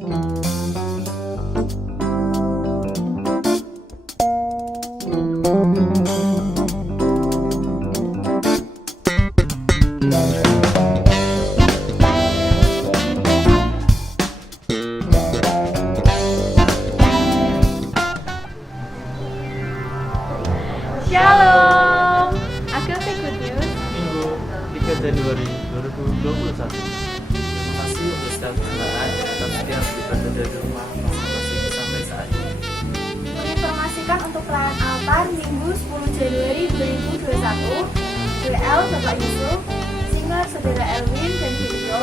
Shalom. Aku Good News. Minggu 3 Januari 2021. Terima kasih untuk setiap jemaat atas setiap ibadah dari rumah masing-masing sampai saat ini. Menginformasikan untuk pelayan altar Minggu 10 Januari 2021. WL Bapak Yusuf, singer Saudara Elwin dan Video,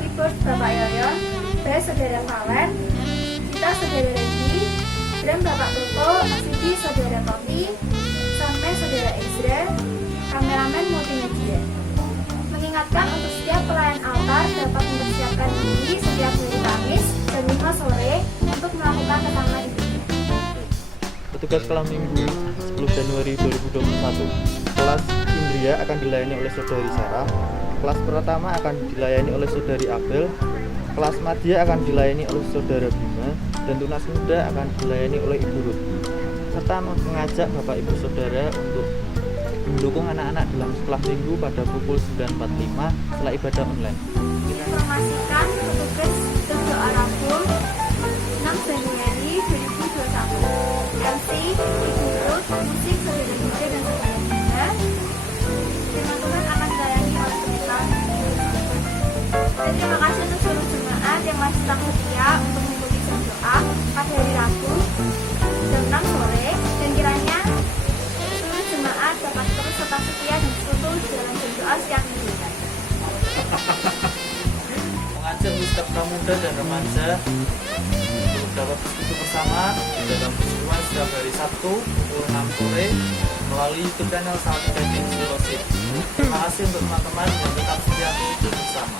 keyboard Bapak Yoyon, bass Saudara Valen, gitar Saudara Randy, drum Bapak Toto, CD Saudara Toti, sampai Saudara Ezra, kameramen multimedia. Mengingatkan untuk setiap pelayan altar dapat mempersiapkan diri setiap hari Kamis jam 5 sore untuk melakukan pertama ibadah. Petugas kelam Minggu 10 Januari 2021. Kelas Indria akan dilayani oleh Saudari Sarah. Kelas pertama akan dilayani oleh Saudari Abel. Kelas Madya akan dilayani oleh Saudara Bima. Dan Tunas Muda akan dilayani oleh Ibu Ruth. Serta mengajak Bapak Ibu Saudara untuk mendukung anak-anak dalam kelas minggu pada pukul 9.45 setelah ibadah online. Informasikan petugas berdoa Rasul 6 Januari 2021. MC Ibu Ruth, musik Saudara Muda dan Saudara Bima. Firman Tuhan akan dilayani oleh kita. Dan terima kasih untuk seluruh jemaat yang masih tetap setia untuk mengikuti jam doa pada hari Rabu jam 6 sore, dan kiranya seluruh jemaat dapat terus tetap setia dan sekutu dalam jam doa setiap minggu. Mengajak setiap pemuda dan remaja untuk dapat bersekutu bersama dalam persekutuan setiap hari Sabtu pukul 6 sore melalui YouTube channel Salty Dating Fellowship. Terima kasih untuk teman-teman yang tetap setia untuk bersama.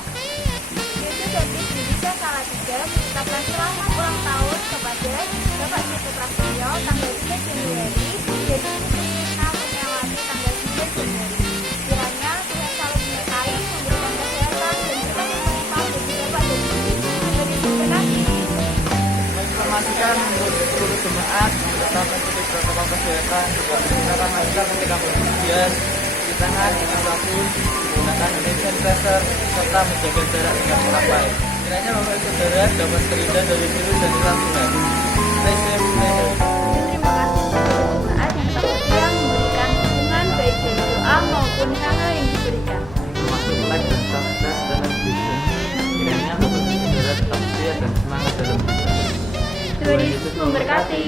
Yesus Dating Indonesia Salatiga mengucapkan selamat ulang tahun kepada Bapak Ibu Prasetyo tanggal 3 Januari dan Ibu Krisna Kurniawati tanggal 9 Januari. Kiranya Tuhan selalu menyertai, memberikan kesehatan dan berkah yang melimpah bagi Bapak dan Ibu. Tuhan Yesus berkati. Menginformasikan untuk seluruh jemaat tetap mengikuti protokol kesehatan juga menggunakan masker ketika berpergian, cuci tangan dengan sabun, menggunakan hand sanitizer serta menjaga jarak dengan orang baik. Kiranya Bapak Ibu Saudara dapat terhindar dari virus dan Tuhan. Stay safe, stay healthy. Terima kasih kepada jemaat yang tetap setia memberikan dukungan baik dari doa maupun hal-hal yang diberikan. Termasuk like dan subscribe dan subscription. Kiranya Bapak Ibu Saudara tetap setia dan semangat dalam beribadah. Tuhan Yesus memberkati.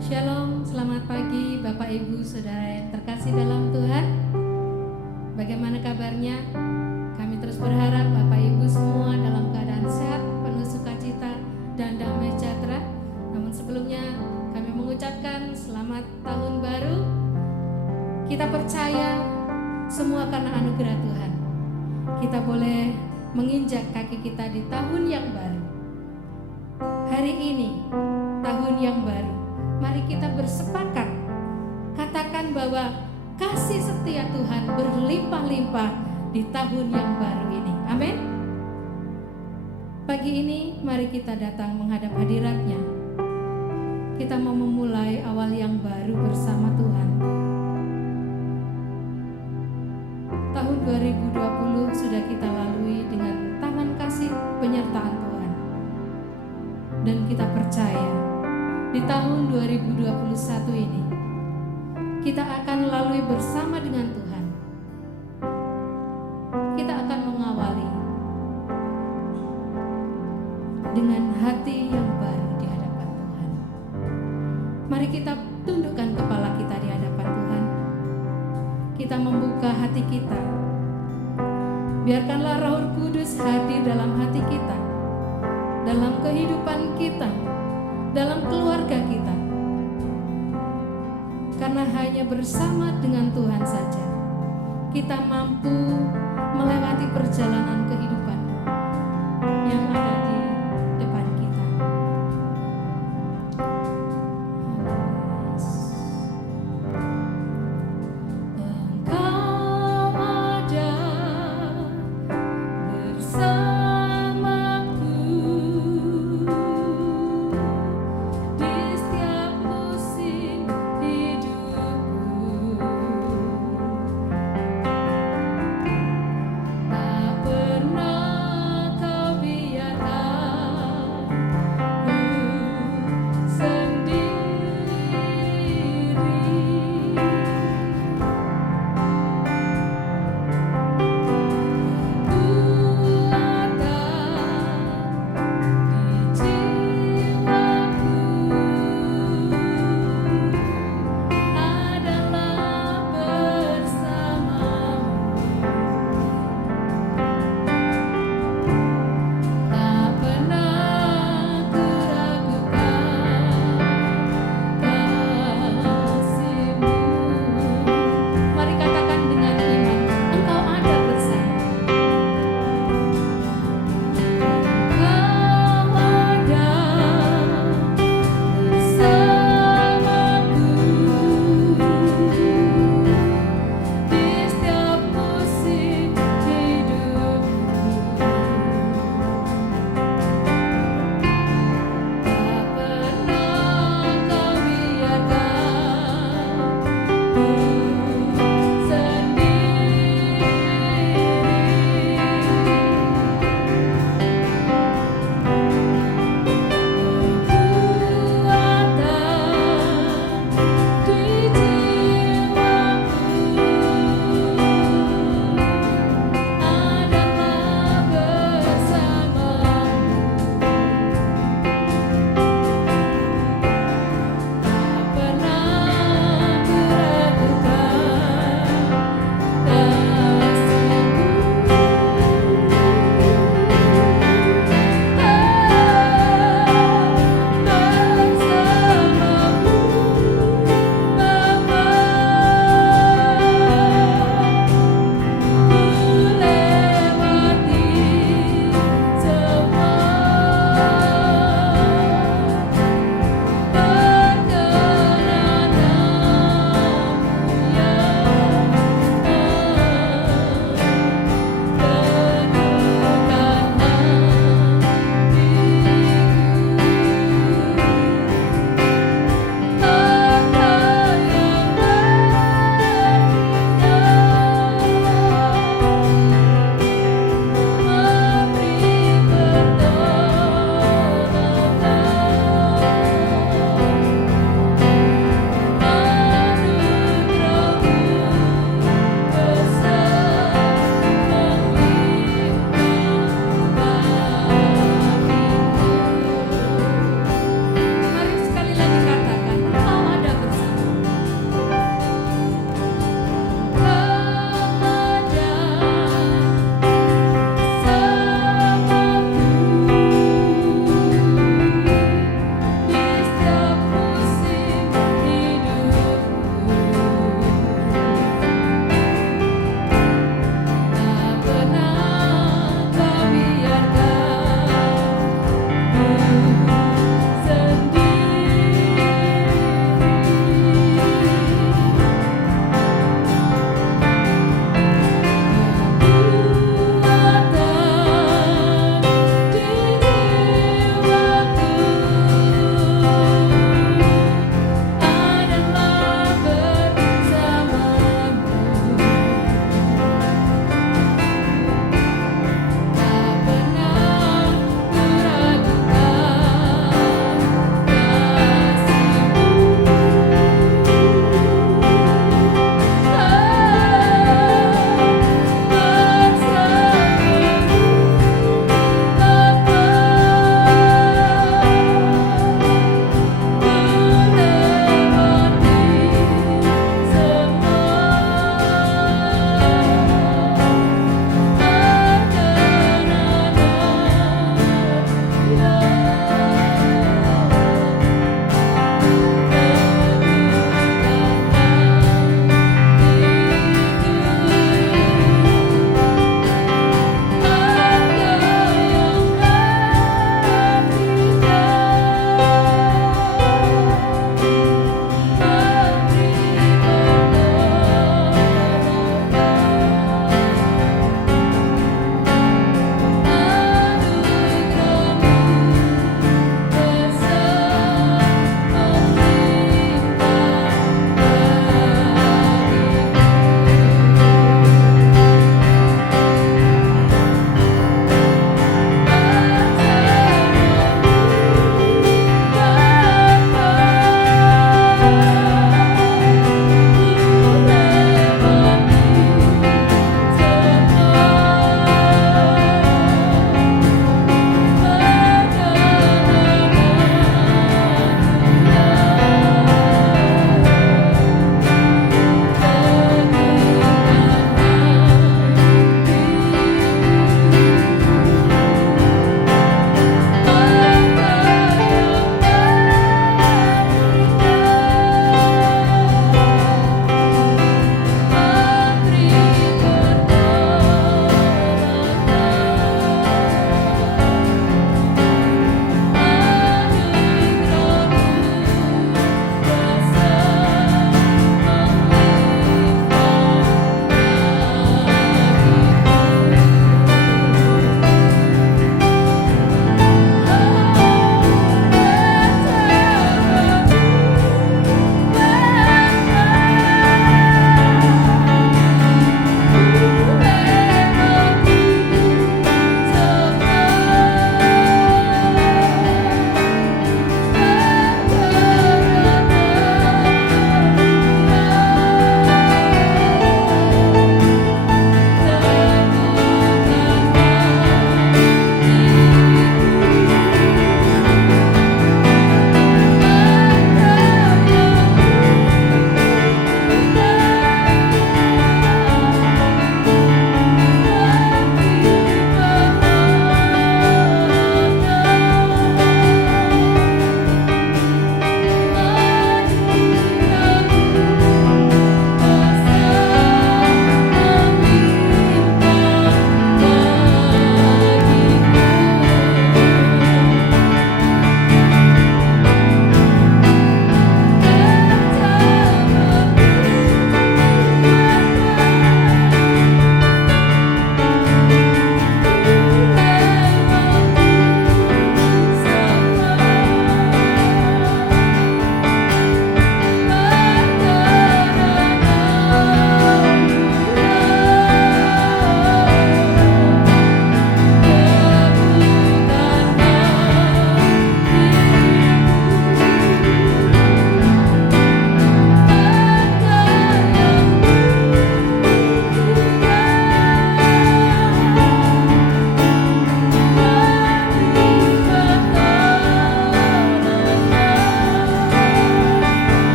Shalom, selamat pagi Bapak Ibu Saudara yang terkasih dalam Tuhan. Bagaimana kabarnya? Kami terus berharap Bapak Ibu semua dalam keadaan sehat, penuh sukacita dan damai sejahtera. Namun sebelumnya kami mengucapkan selamat tahun baru. Kita percaya semua karena anugerah Tuhan. Kita boleh menginjak kaki kita di tahun yang baru. Hari ini, tahun yang baru. Mari kita bersepakat, katakan bahwa kasih setia Tuhan berlimpah-limpah di tahun yang baru ini. Amin. Pagi ini mari kita datang menghadap hadirat-Nya. Kita mau memulai awal yang baru bersama Tuhan. Tahun 2020 sudah kita lalui dengan tangan kasih penyertaan Tuhan. Dan kita percaya di tahun 2021 ini kita akan lalui bersama dengan Tuhan. Kita akan mengawali dengan hati yang baru di hadapan Tuhan. Mari kita tundukkan kepala kita di hadapan Tuhan. Kita membuka hati kita. Biarkanlah Roh Kudus hadir dalam hati kita, dalam kehidupan kita, dalam keluarga kita. Karena hanya bersama dengan Tuhan saja kita mampu melewati perjalanan kehidupan yang ada di depan kita. Yes.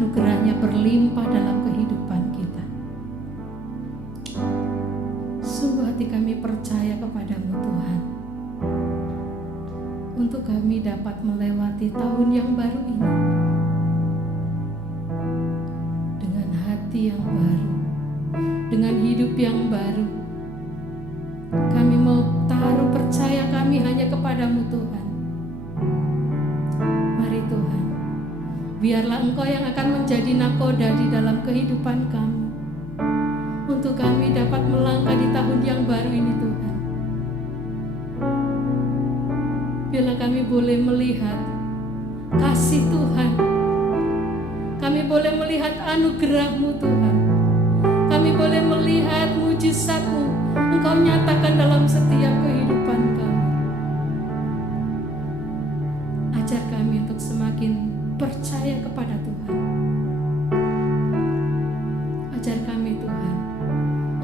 anugerahnya berlimpah dalam kehidupan kita. Sungguh hati kami percaya kepadamu Tuhan, untuk kami dapat melewati tahun yang baru ini dengan hati yang baru, dengan hidup yang baru. Kami mau taruh percaya kami hanya kepadamu Tuhan. Mari Tuhan, biarlah Engkau yang akan menjadi nakoda di dalam kehidupan kami, untuk kami dapat melangkah di tahun yang baru ini Tuhan. Biarlah kami boleh melihat kasih Tuhan, kami boleh melihat anugerah-Mu Tuhan, kami boleh melihat mujizat-Mu Engkau nyatakan dalam setiap kehidupan kami. Ajar kami untuk semakin percaya kepada Tuhan. Ajar kami Tuhan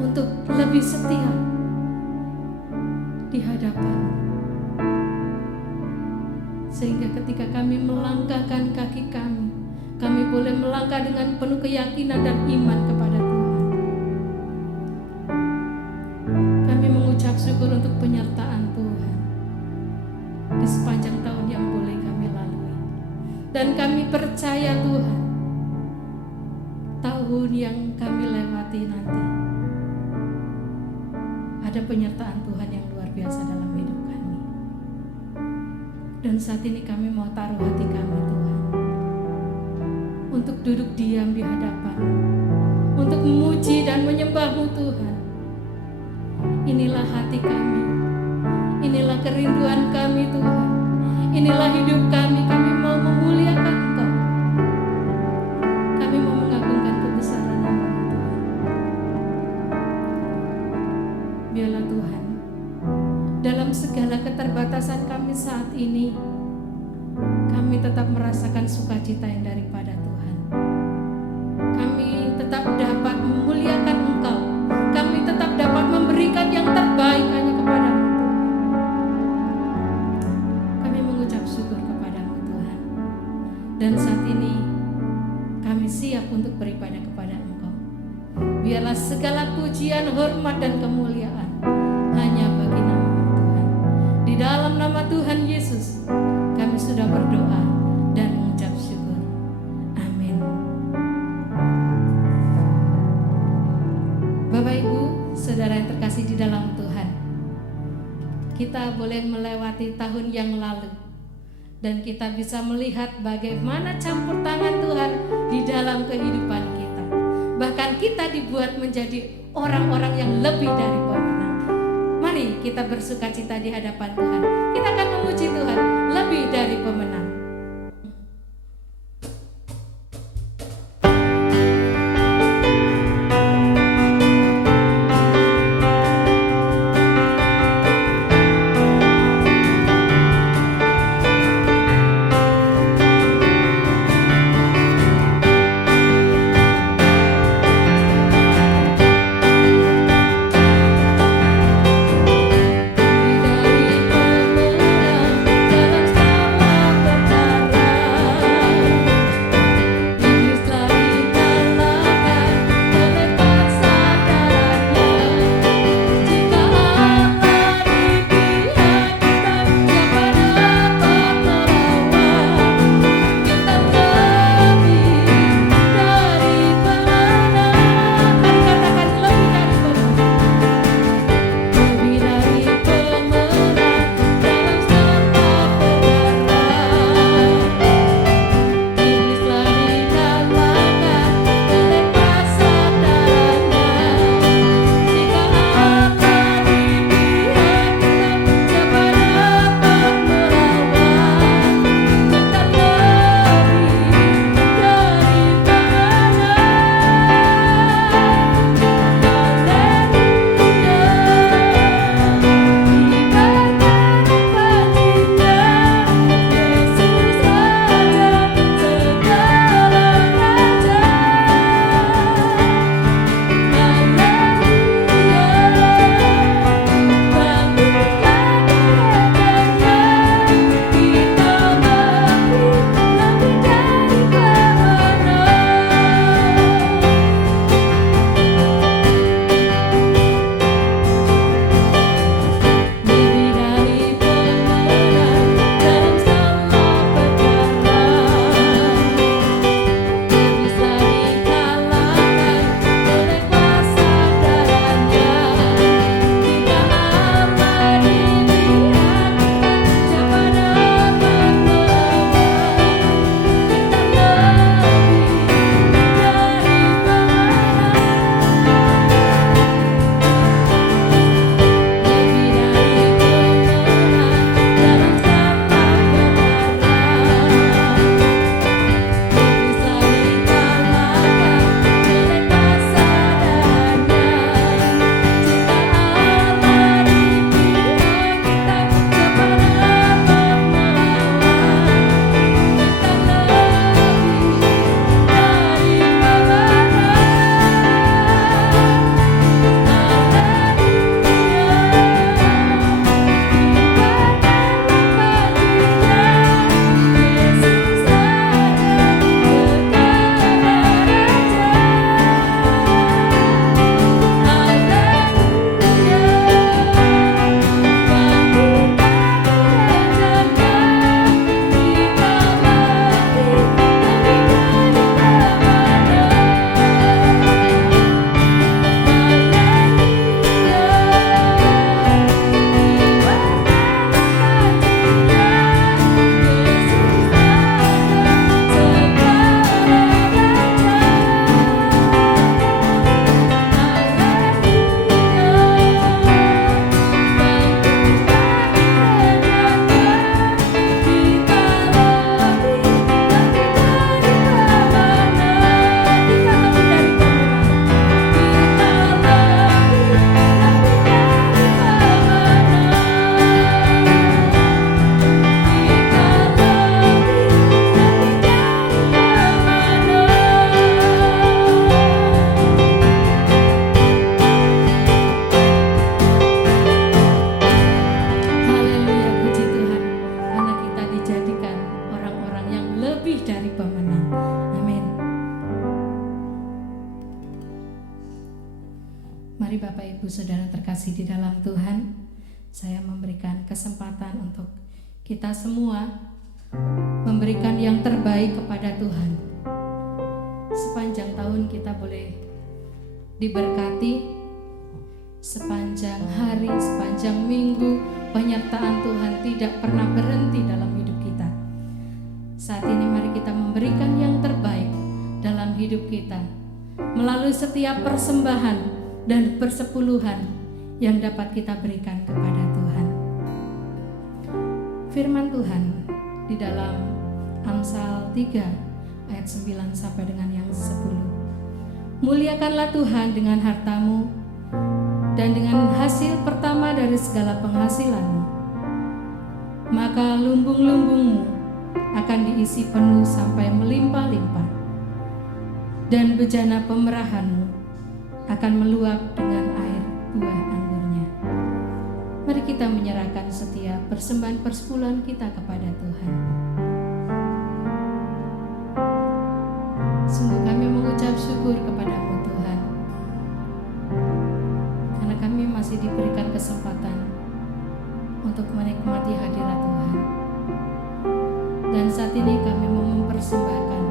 untuk lebih setia di hadapan-Mu, sehingga ketika kami melangkahkan kaki kami, kami boleh melangkah dengan penuh keyakinan dan iman kepada Tuhan. Kami mengucap syukur untuk penyertaan Tuhan di sepanjang tahun yang boleh kami lalui. Dan kami percaya Tuhan, tahun yang kami lewati nanti ada penyertaan Tuhan yang luar biasa dalam hidup kami. Dan saat ini kami mau taruh hati kami Tuhan, untuk duduk diam di hadapan, untuk memuji dan menyembah-Mu Tuhan. Inilah hati kami, inilah kerinduan kami Tuhan, inilah hidup kami. Kami mau memuliakan Engkau, kami mau mengagungkan kebesaran nama-Mu Tuhan. Biarlah Tuhan, dalam segala keterbatasan kami saat ini, kami tetap merasakan sukacita yang daripada Tuhan. Kami tetap dapat memuliakan Engkau, kami tetap dapat memberikan yang terbaik hanya kepada-Mu Tuhan. Kami mengucap syukur kepada-Mu Tuhan. Dan saat ini kami siap untuk beribadah kepada Engkau. Biarlah segala pujian, hormat dan kemuliaan hanya bagi nama-Mu Tuhan. Di dalam nama Tuhan Yesus kami sudah berdoa dan mengucap syukur. Amin. Bapak Ibu, saudara yang terkasih di dalam Tuhan, kita boleh melewati tahun yang lalu dan kita bisa melihat bagaimana campur tangan Tuhan di dalam kehidupan kita. Bahkan kita dibuat menjadi orang-orang yang lebih dari pemenang. Mari kita bersukacita di hadapan Tuhan. Kita akan memuji Tuhan lebih dari pemenang. Dari pemenang dalam segala pemenang. Amin. Mari Bapak Ibu Saudara terkasih di dalam Tuhan, saya memberikan kesempatan untuk kita semua memberikan yang terbaik kepada Tuhan. Sepanjang tahun kita boleh diberkati, sepanjang hari, sepanjang minggu, penyertaan Tuhan tidak pernah berhenti dalam hidup kita. Saat ini mari kita memberikan yang terbaik dalam hidup kita melalui setiap persembahan dan persepuluhan yang dapat kita berikan kepada Tuhan. Firman Tuhan di dalam Amsal 3 ayat 9 sampai dengan yang 10. Muliakanlah Tuhan dengan hartamu dan dengan hasil pertama dari segala penghasilanmu. Maka lumbung-lumbungmu akan diisi penuh sampai melimpah-limpah, dan bejana pemerahanmu akan meluap dengan air buah anggurnya. Mari kita menyerahkan setiap persembahan persepuluhan kita kepada Tuhan. Sungguh kami mengucap syukur kepadamu Tuhan, karena kami masih diberikan kesempatan untuk menikmati hadirat Tuhan. Dan saat ini kami mau mempersembahkan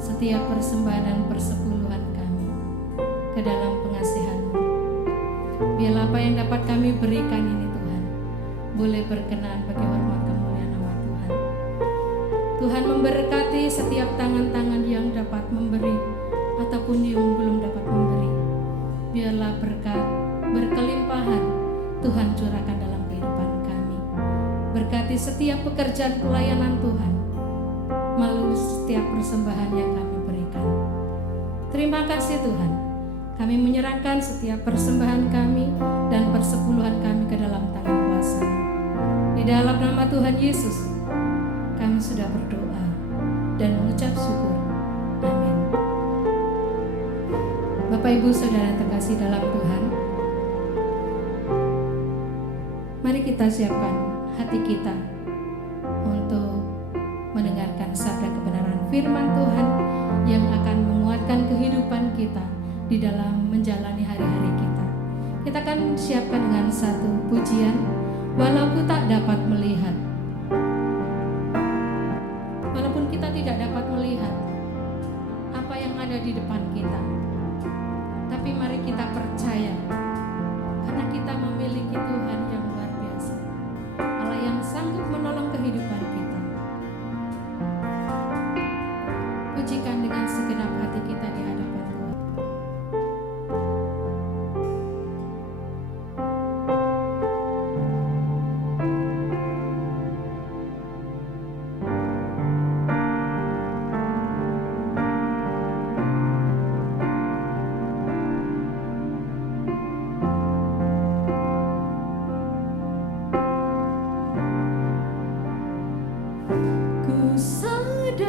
setiap persembahan dan persepuluhan kami ke dalam pengasihan-Mu. Biarlah apa yang dapat kami berikan ini Tuhan boleh berkenan bagi hormat kemuliaan nama Tuhan. Tuhan memberkati setiap tangan-tangan yang dapat memberi ataupun yang belum dapat memberi. Biarlah berkat berkelimpahan Tuhan curahkan dalam kehidupan kami. Berkati setiap pekerjaan pelayanan Tuhan melalui setiap persembahan yang kami berikan. Terima kasih Tuhan. Kami menyerahkan setiap persembahan kami dan persepuluhan kami ke dalam tangan kuasa. Di dalam nama Tuhan Yesus, kami sudah berdoa dan mengucap syukur. Amin. Bapak Ibu Saudara yang terkasih dalam Tuhan, mari kita siapkan hati kita untuk mendengarkan sabda kebenaran firman Tuhan yang akan menguatkan kehidupan kita di dalam menjalani hari-hari kita. Kita akan siapkan dengan satu pujian, walau ku tak dapat melihat. Walaupun kita tidak dapat melihat apa yang ada di depan kita, tapi mari kita percaya, karena kita memiliki Tuhan yang luar biasa, Allah yang sanggup menolong kehidupan kita. Pujikan dengan segenap hati kita di hadapan Tuhan. Ku sadar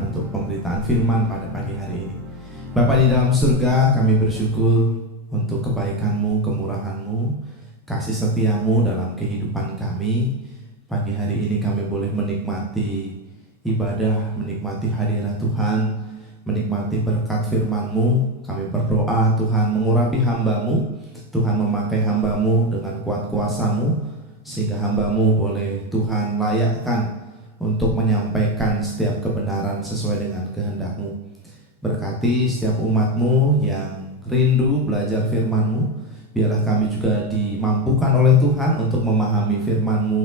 Tuhan untuk pemberitaan firman pada pagi hari ini. Bapa di dalam surga, kami bersyukur untuk kebaikan-Mu, kemurahan-Mu, kasih setia-Mu dalam kehidupan kami. Pagi hari ini kami boleh menikmati ibadah, menikmati hadirat Tuhan, menikmati berkat firman-Mu. Kami berdoa Tuhan mengurapi hamba-Mu, Tuhan memakai hamba-Mu dengan kuat kuasa-Mu, sehingga hamba-Mu boleh Tuhan layakkan untuk menyampaikan setiap kebenaran sesuai dengan kehendak-Mu. Berkati setiap umat-Mu yang rindu belajar firman-Mu. Biarlah kami juga dimampukan oleh Tuhan untuk memahami firman-Mu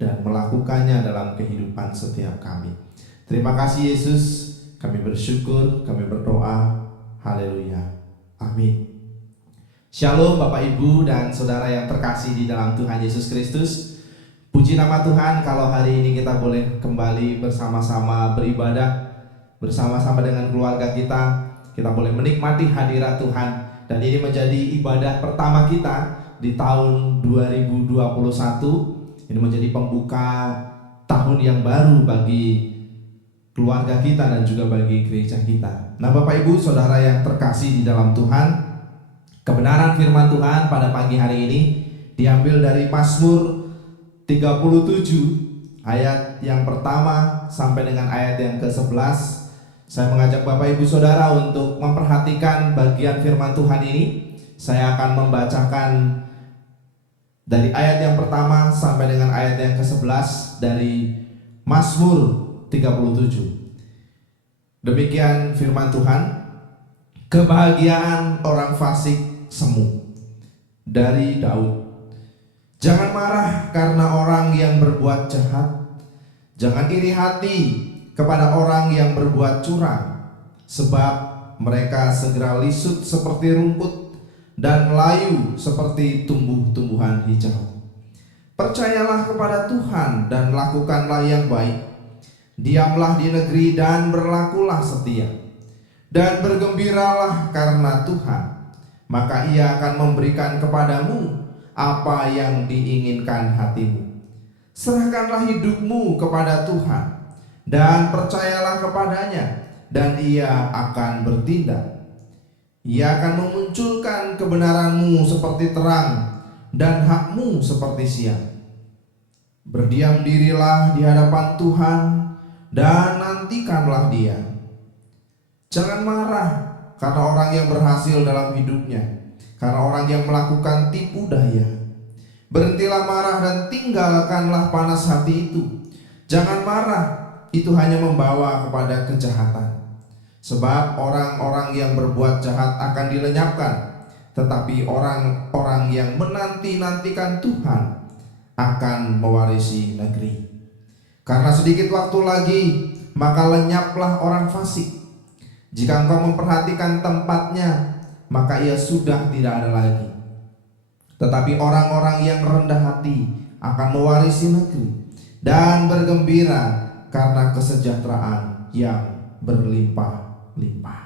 dan melakukannya dalam kehidupan setiap kami. Terima kasih Yesus, kami bersyukur, kami berdoa. Haleluya. Amin. Shalom Bapak Ibu dan Saudara yang terkasih di dalam Tuhan Yesus Kristus. Puji nama Tuhan kalau hari ini kita boleh kembali bersama-sama beribadah, bersama-sama dengan keluarga kita. Kita boleh menikmati hadirat Tuhan. Dan ini menjadi ibadah pertama kita di tahun 2021. Ini menjadi pembuka tahun yang baru bagi keluarga kita dan juga bagi gereja kita. Nah Bapak Ibu Saudara yang terkasih di dalam Tuhan, kebenaran firman Tuhan pada pagi hari ini diambil dari Mazmur 37 ayat yang pertama sampai dengan ayat yang ke-11. Saya mengajak Bapak Ibu Saudara untuk memperhatikan bagian firman Tuhan ini. Saya akan membacakan dari ayat yang pertama sampai dengan ayat yang ke-11 dari Mazmur 37. Demikian firman Tuhan. Kebahagiaan orang fasik semu. Dari Daud. Jangan marah karena orang yang berbuat jahat. Jangan iri hati kepada orang yang berbuat curang, sebab mereka segera lisut seperti rumput dan layu seperti tumbuh-tumbuhan hijau. Percayalah kepada Tuhan dan lakukanlah yang baik. Diamlah di negeri dan berlakulah setia. Dan bergembiralah karena Tuhan, maka Ia akan memberikan kepadamu apa yang diinginkan hatimu. Serahkanlah hidupmu kepada Tuhan dan percayalah kepadanya, dan Ia akan bertindak. Ia akan memunculkan kebenaranmu seperti terang dan hakmu seperti siang. Berdiam dirilah di hadapan Tuhan dan nantikanlah Dia. Jangan marah karena orang yang berhasil dalam hidupnya, karena orang yang melakukan tipu daya. Berhentilah marah dan tinggalkanlah panas hati itu. Jangan marah, itu hanya membawa kepada kejahatan. Sebab orang-orang yang berbuat jahat akan dilenyapkan, tetapi orang-orang yang menanti-nantikan Tuhan akan mewarisi negeri. Karena sedikit waktu lagi, maka lenyaplah orang fasik. Jika engkau memperhatikan tempatnya, maka ia sudah tidak ada lagi. Tetapi orang-orang yang rendah hati akan mewarisi negeri dan bergembira karena kesejahteraan yang berlimpah-limpah.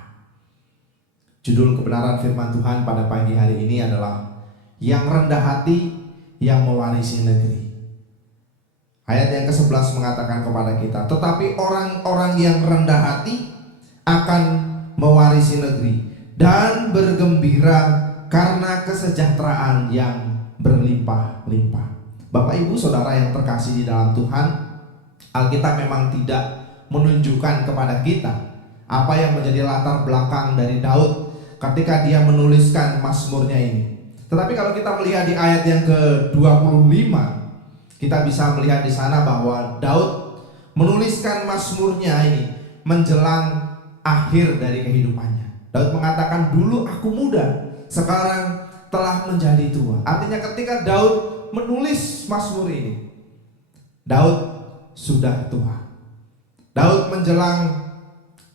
Judul kebenaran firman Tuhan pada pagi hari ini adalah yang rendah hati yang mewarisi negeri. Ayat yang ke-11 mengatakan kepada kita, tetapi orang-orang yang rendah hati akan mewarisi negeri dan bergembira karena kesejahteraan yang berlimpah-limpah. Bapak Ibu Saudara yang terkasih di dalam Tuhan, Alkitab memang tidak menunjukkan kepada kita apa yang menjadi latar belakang dari Daud ketika dia menuliskan mazmurnya ini. Tetapi kalau kita melihat di ayat yang ke-25, kita bisa melihat di sana bahwa Daud menuliskan mazmurnya ini menjelang akhir dari kehidupannya. Daud mengatakan, dulu aku muda, sekarang telah menjadi tua. Artinya ketika Daud menulis mazmur ini, Daud sudah tua. Daud menjelang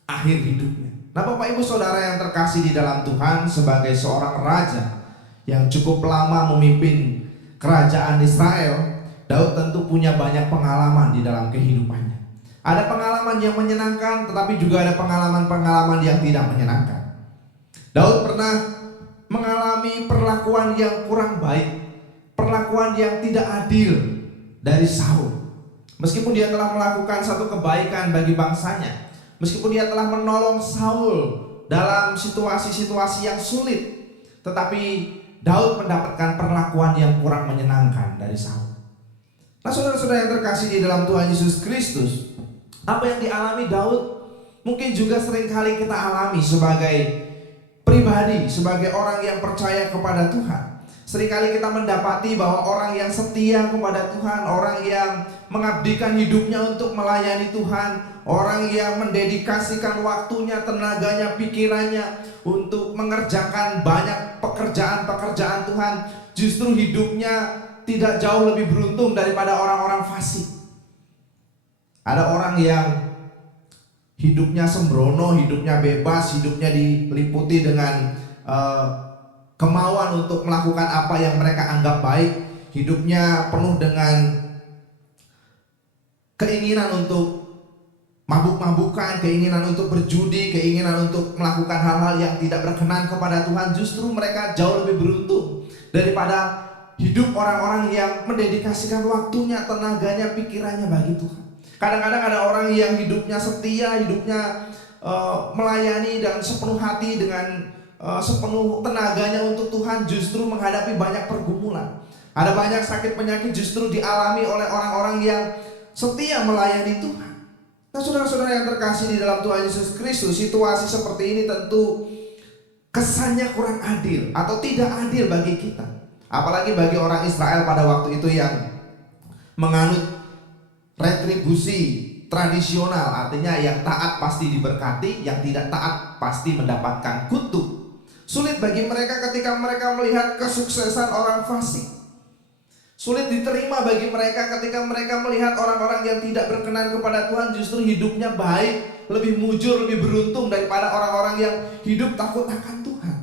akhir hidupnya. Nah Bapak Ibu Saudara yang terkasih di dalam Tuhan, sebagai seorang raja yang cukup lama memimpin kerajaan Israel, Daud tentu punya banyak pengalaman di dalam kehidupannya. Ada pengalaman yang menyenangkan, tetapi juga ada pengalaman-pengalaman yang tidak menyenangkan. Daud pernah mengalami perlakuan yang kurang baik, perlakuan yang tidak adil dari Saul. Meskipun dia telah melakukan satu kebaikan bagi bangsanya, Meskipun ia telah menolong Saul dalam situasi-situasi yang sulit, tetapi Daud mendapatkan perlakuan yang kurang menyenangkan dari Saul. Nah, saudara-saudara yang terkasih di dalam Tuhan Yesus Kristus, apa yang dialami Daud mungkin juga seringkali kita alami sebagai pribadi, sebagai orang yang percaya kepada Tuhan. Seringkali kita mendapati bahwa orang yang setia kepada Tuhan, orang yang mengabdikan hidupnya untuk melayani Tuhan, orang yang mendedikasikan waktunya, tenaganya, pikirannya untuk mengerjakan banyak pekerjaan-pekerjaan Tuhan, justru hidupnya tidak jauh lebih beruntung daripada orang-orang fasik. Ada orang yang hidupnya sembrono, hidupnya bebas, hidupnya diliputi dengan kemauan untuk melakukan apa yang mereka anggap baik, hidupnya penuh dengan keinginan untuk mabuk-mabukan, keinginan untuk berjudi, keinginan untuk melakukan hal-hal yang tidak berkenan kepada Tuhan. Justru mereka jauh lebih beruntung daripada hidup orang-orang yang mendedikasikan waktunya, tenaganya, pikirannya bagi Tuhan. Kadang-kadang ada orang yang hidupnya setia, hidupnya melayani dan sepenuh hati dengan sepenuh tenaganya untuk Tuhan, justru menghadapi banyak pergumulan. Ada banyak sakit penyakit justru dialami oleh orang-orang yang setia melayani Tuhan. Nah, saudara-saudara yang terkasih di dalam Tuhan Yesus Kristus, situasi seperti ini tentu kesannya kurang adil atau tidak adil bagi kita. Apalagi bagi orang Israel pada waktu itu yang menganut retribusi tradisional, artinya yang taat pasti diberkati, yang tidak taat pasti mendapatkan kutuk. Sulit bagi mereka ketika mereka melihat kesuksesan orang fasik. Sulit diterima bagi mereka ketika mereka melihat orang-orang yang tidak berkenan kepada Tuhan justru hidupnya baik, lebih mujur, lebih beruntung daripada orang-orang yang hidup takut akan Tuhan.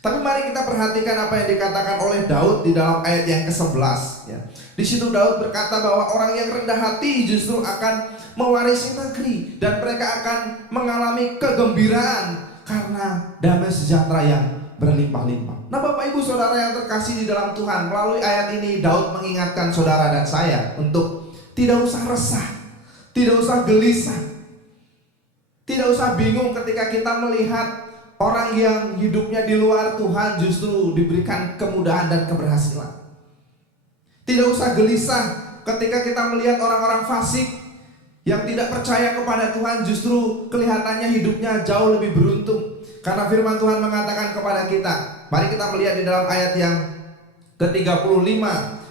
Tapi mari kita perhatikan apa yang dikatakan oleh Daud di dalam ayat yang ke-11 ya. Di situ Daud berkata bahwa orang yang rendah hati justru akan mewarisi negeri dan mereka akan mengalami kegembiraan karena damai sejahtera yang berlimpah-limpah. Nah, Bapak Ibu Saudara yang terkasih di dalam Tuhan, melalui ayat ini Daud mengingatkan saudara dan saya untuk tidak usah resah, tidak usah gelisah, tidak usah bingung ketika kita melihat orang yang hidupnya di luar Tuhan justru diberikan kemudahan dan keberhasilan. Tidak usah gelisah ketika kita melihat orang-orang fasik yang tidak percaya kepada Tuhan justru kelihatannya hidupnya jauh lebih beruntung. Karena firman Tuhan mengatakan kepada kita, mari kita melihat di dalam ayat yang ke-35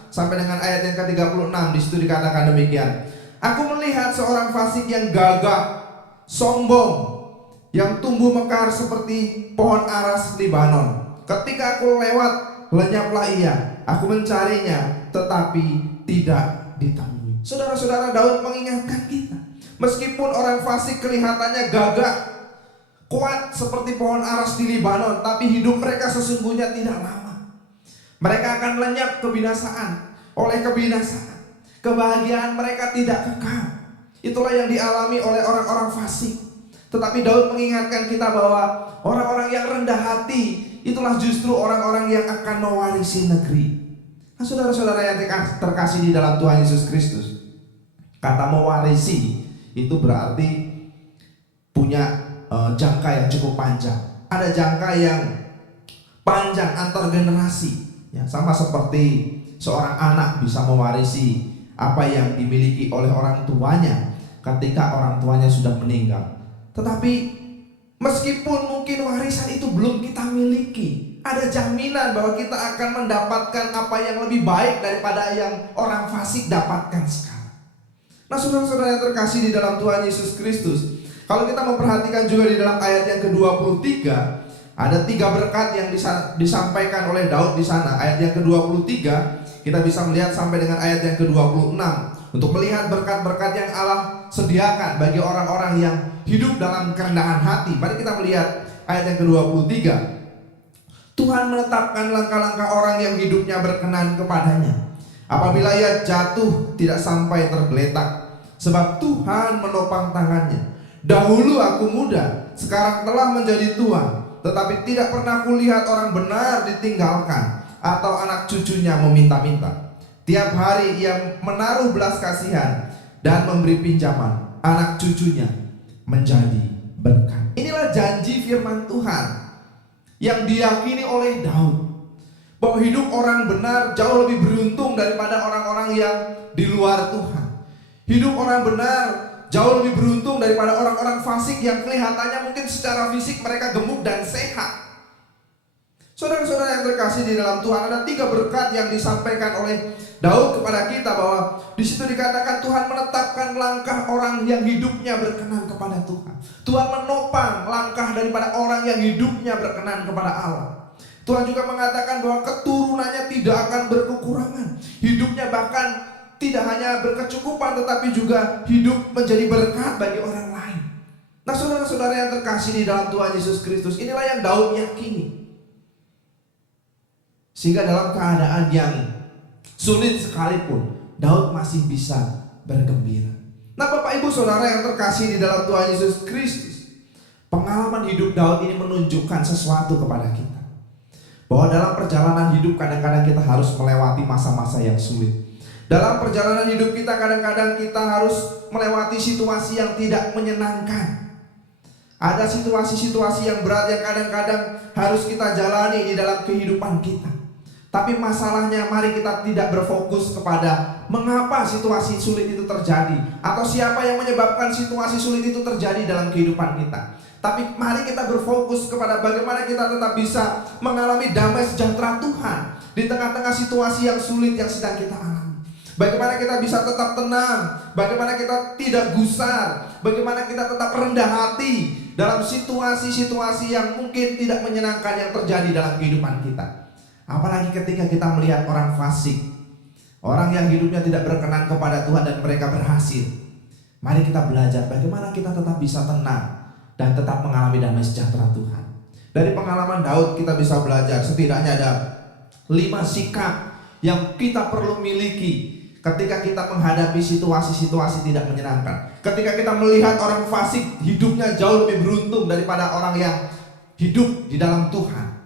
sampai dengan ayat yang ke-36. Di situ dikatakan demikian. Aku melihat seorang fasik yang gagah, sombong, yang tumbuh mekar seperti pohon aras Libanon. Ketika aku lewat, lenyaplah ia. Aku mencarinya, tetapi tidak ditemui. Saudara-saudara, Daud mengingatkan kita, meskipun orang fasik kelihatannya gagah, kuat seperti pohon aras di Libanon, tapi hidup mereka sesungguhnya tidak lama. Mereka akan lenyap kebinasaan oleh kebinasaan. Kebahagiaan mereka tidak kekal. Itulah yang dialami oleh orang-orang fasik. Tetapi Daud mengingatkan kita bahwa orang-orang yang rendah hati itulah justru orang-orang yang akan mewarisi negeri. Nah, saudara-saudara yang terkasih di dalam Tuhan Yesus Kristus, kata mewarisi itu berarti punya jangka yang cukup panjang. Ada jangka yang panjang antar generasi ya, sama seperti seorang anak bisa mewarisi apa yang dimiliki oleh orang tuanya ketika orang tuanya sudah meninggal. Tetapi meskipun mungkin warisan itu belum kita miliki, ada jaminan bahwa kita akan mendapatkan apa yang lebih baik daripada yang orang fasik dapatkan sekarang. Nah, saudara-saudara yang terkasih di dalam Tuhan Yesus Kristus, kalau kita memperhatikan juga di dalam ayat yang ke-23, ada 3 berkat yang disampaikan oleh Daud di sana. Ayat yang ke-23 kita bisa melihat sampai dengan ayat yang ke-26 untuk melihat berkat-berkat yang Allah sediakan bagi orang-orang yang hidup dalam kerendahan hati. Mari kita melihat ayat yang ke-23. Tuhan menetapkan langkah-langkah orang yang hidupnya berkenan kepadanya. Apabila ia jatuh tidak sampai tergeletak, sebab Tuhan menopang tangannya. Dahulu aku muda, sekarang telah menjadi tua, tetapi tidak pernah kulihat orang benar ditinggalkan atau anak cucunya meminta-minta. Tiap hari ia menaruh belas kasihan dan memberi pinjaman anak cucunya. menjadi berkat. Inilah janji firman Tuhan yang diyakini oleh Daud, bahwa hidup orang benar jauh lebih beruntung daripada orang-orang yang di luar Tuhan. Hidup orang benar jauh lebih beruntung daripada orang-orang fasik yang kelihatannya mungkin secara fisik mereka gemuk dan sehat. Saudara-saudara yang terkasih di dalam Tuhan, ada 3 berkat yang disampaikan oleh Daud kepada kita, bahwa di situ dikatakan Tuhan menetapkan langkah orang yang hidupnya berkenan kepada Tuhan. Tuhan menopang langkah daripada orang yang hidupnya berkenan kepada Allah. Tuhan juga mengatakan bahwa keturunannya tidak akan berkekurangan. Hidupnya bahkan tidak hanya berkecukupan, tetapi juga hidup menjadi berkat bagi orang lain. Nah, saudara-saudara yang terkasih di dalam Tuhan Yesus Kristus, inilah yang Daud yakini. Sehingga dalam keadaan yang sulit sekalipun, Daud masih bisa bergembira. Nah, Bapak Ibu Saudara yang terkasih di dalam Tuhan Yesus Kristus, pengalaman hidup Daud ini menunjukkan sesuatu kepada kita, bahwa dalam perjalanan hidup kadang-kadang kita harus melewati masa-masa yang sulit. Dalam perjalanan hidup kita kadang-kadang kita harus melewati situasi yang tidak menyenangkan. Ada situasi-situasi yang berat yang kadang-kadang harus kita jalani di dalam kehidupan kita. Tapi masalahnya, mari kita tidak berfokus kepada mengapa situasi sulit itu terjadi, atau siapa yang menyebabkan situasi sulit itu terjadi dalam kehidupan kita. Tapi mari kita berfokus kepada bagaimana kita tetap bisa mengalami damai sejahtera Tuhan di tengah-tengah situasi yang sulit yang sedang kita alami. Bagaimana kita bisa tetap tenang, bagaimana kita tidak gusar, bagaimana kita tetap rendah hati dalam situasi-situasi yang mungkin tidak menyenangkan yang terjadi dalam kehidupan kita. Apalagi ketika kita melihat orang fasik, orang yang hidupnya tidak berkenan kepada Tuhan dan mereka berhasil. Mari kita belajar bagaimana kita tetap bisa tenang dan tetap mengalami damai sejahtera Tuhan. Dari pengalaman Daud kita bisa belajar setidaknya ada 5 sikap yang kita perlu miliki ketika kita menghadapi situasi-situasi tidak menyenangkan. Ketika kita melihat orang fasik hidupnya jauh lebih beruntung daripada orang yang hidup di dalam Tuhan.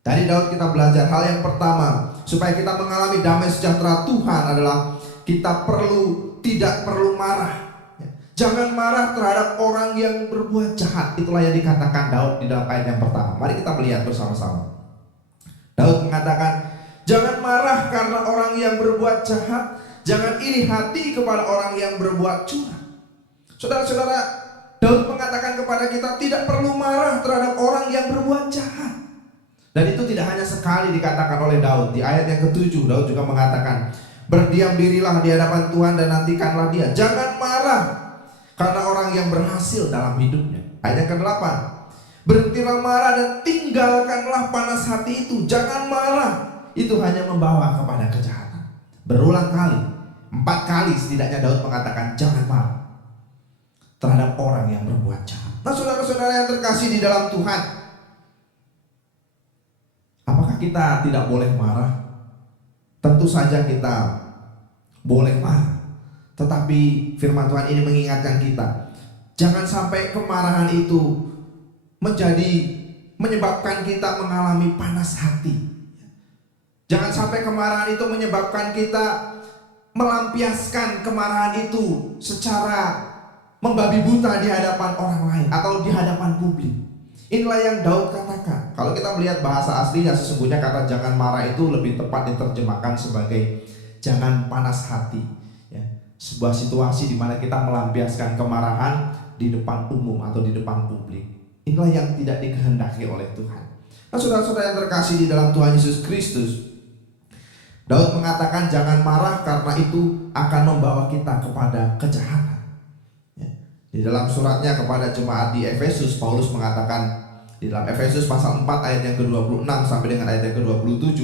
Dari Daud kita belajar hal yang pertama, supaya kita mengalami damai sejahtera Tuhan adalah kita tidak perlu marah. Jangan marah terhadap orang yang berbuat jahat. Itulah yang dikatakan Daud di dalam ayat yang pertama. Mari kita melihat bersama-sama. Daud mengatakan, jangan marah karena orang yang berbuat jahat, jangan iri hati kepada orang yang berbuat curang. Saudara-saudara, Daud mengatakan kepada kita tidak perlu marah terhadap orang yang berbuat jahat. Dan itu tidak hanya sekali dikatakan oleh Daud. Di ayat yang ke-7 Daud juga mengatakan, berdiam dirilah di hadapan Tuhan dan nantikanlah dia. Jangan marah karena orang yang berhasil dalam hidupnya. Ayat yang ke-8, berhentilah marah dan tinggalkanlah panas hati itu. Jangan marah, itu hanya membawa kepada kejahatan. Berulang kali, 4 kali setidaknya Daud mengatakan jangan marah terhadap orang yang berbuat jahat. Nah, saudara-saudara yang terkasih di dalam Tuhan, apakah kita tidak boleh marah? Tentu saja kita boleh marah. Tetapi firman Tuhan ini mengingatkan kita, jangan sampai kemarahan itu menyebabkan kita mengalami panas hati. Jangan sampai kemarahan itu menyebabkan kita melampiaskan kemarahan itu secara membabi buta di hadapan orang lain atau di hadapan publik. Inilah yang Daud katakan. Kalau kita melihat bahasa aslinya, sesungguhnya kata jangan marah itu lebih tepat diterjemahkan sebagai jangan panas hati, ya. Sebuah situasi di mana kita melampiaskan kemarahan di depan umum atau di depan publik. Inilah yang tidak dikehendaki oleh Tuhan. Nah, saudara-saudara yang terkasih di dalam Tuhan Yesus Kristus, Daud mengatakan jangan marah karena itu akan membawa kita kepada kejahatan. Di dalam suratnya kepada jemaat di Efesus, Paulus mengatakan di dalam Efesus pasal 4 ayat yang ke-26 sampai dengan ayat yang ke-27,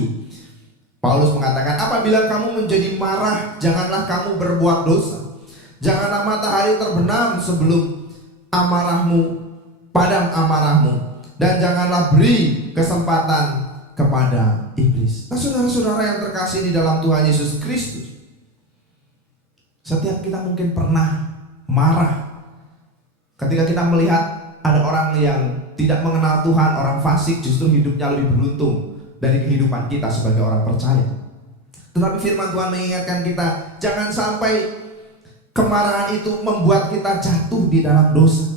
Paulus mengatakan, apabila kamu menjadi marah, janganlah kamu berbuat dosa. Janganlah matahari terbenam sebelum padam amarahmu, dan janganlah beri kesempatan kepada iblis. Nah, saudara-saudara yang terkasih di dalam Tuhan Yesus Kristus, setiap kita mungkin pernah marah ketika kita melihat ada orang yang tidak mengenal Tuhan, orang fasik justru hidupnya lebih beruntung dari kehidupan kita sebagai orang percaya. Tetapi firman Tuhan mengingatkan kita, jangan sampai kemarahan itu membuat kita jatuh di dalam dosa.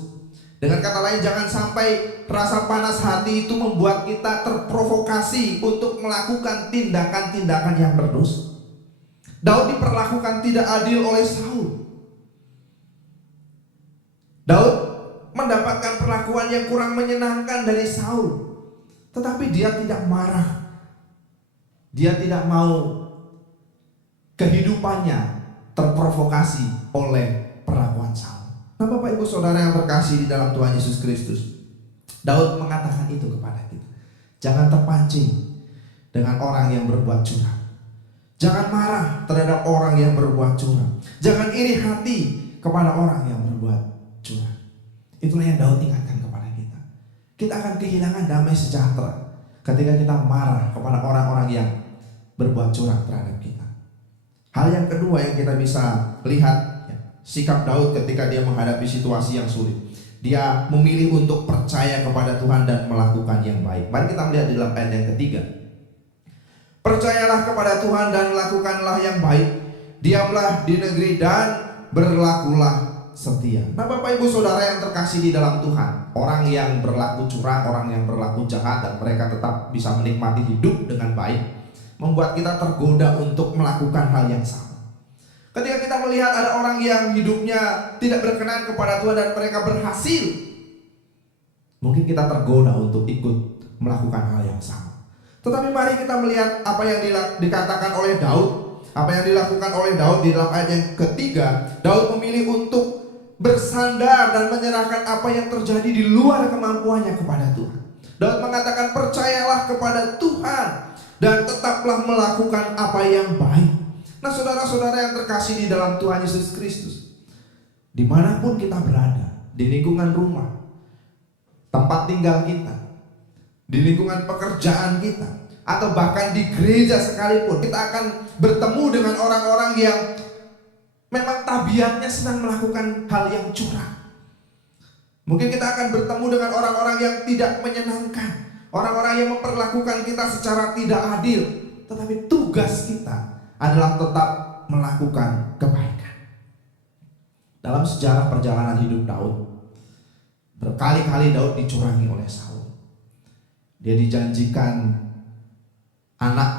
Dengan kata lain, jangan sampai rasa panas hati itu membuat kita terprovokasi untuk melakukan tindakan-tindakan yang berdosa. Daud diperlakukan tidak adil oleh Saul. Daud mendapatkan perlakuan yang kurang menyenangkan dari Saul. Tetapi dia tidak marah. Dia tidak mau kehidupannya terprovokasi oleh perlakuan Saul. Nah, Bapak Ibu Saudara yang terkasih di dalam Tuhan Yesus Kristus, Daud mengatakan itu kepada kita. Jangan terpancing dengan orang yang berbuat curang. Jangan marah terhadap orang yang berbuat curang. Jangan iri hati kepada orang yang berbuat curang. Itulah yang Daud ingatkan kepada kita. Kita akan kehilangan damai sejahtera ketika kita marah kepada orang-orang yang berbuat curang terhadap kita. Hal yang kedua yang kita bisa lihat, sikap Daud ketika dia menghadapi situasi yang sulit. Dia memilih untuk percaya kepada Tuhan dan melakukan yang baik. Mari kita melihat di dalam ayat yang ketiga. Percayalah kepada Tuhan dan lakukanlah yang baik. Diamlah di negeri dan berlakulah setia. Nah, Bapak Ibu Saudara yang terkasih di dalam Tuhan, orang yang berlaku curang, orang yang berlaku jahat, dan mereka tetap bisa menikmati hidup dengan baik, membuat kita tergoda untuk melakukan hal yang sama. Ketika kita melihat ada orang yang hidupnya tidak berkenan kepada Tuhan dan mereka berhasil, mungkin kita tergoda untuk ikut melakukan hal yang sama. Tetapi mari kita melihat apa yang dikatakan oleh Daud, apa yang dilakukan oleh Daud di dalam ayat yang ketiga. Daud memilih untuk bersandar dan menyerahkan apa yang terjadi di luar kemampuannya kepada Tuhan. Daud mengatakan, percayalah kepada Tuhan dan tetaplah melakukan apa yang baik. Nah, saudara-saudara yang terkasih di dalam Tuhan Yesus Kristus, dimanapun kita berada, di lingkungan rumah, tempat tinggal kita, di lingkungan pekerjaan kita, atau bahkan di gereja sekalipun, kita akan bertemu dengan orang-orang yang memang tabiatnya senang melakukan hal yang curang. Mungkin kita akan bertemu dengan orang-orang yang tidak menyenangkan, orang-orang yang memperlakukan kita secara tidak adil. Tetapi tugas kita adalah tetap melakukan kebaikan. Dalam sejarah perjalanan hidup Daud, berkali-kali Daud dicurangi oleh Saul. Dia dijanjikan anak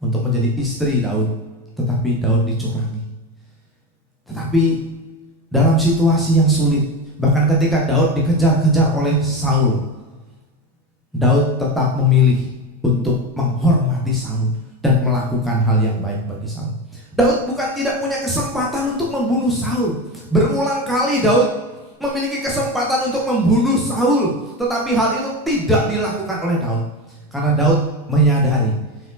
untuk menjadi istri Daud, tetapi Daud dicurangi. Tetapi dalam situasi yang sulit, bahkan ketika Daud dikejar-kejar oleh Saul, Daud tetap memilih untuk menghormati Saul dan melakukan hal yang baik bagi Saul. Daud bukan tidak punya kesempatan untuk membunuh Saul. Berulang kali Daud memiliki kesempatan untuk membunuh Saul, tetapi hal itu tidak dilakukan oleh Daud. Karena Daud menyadari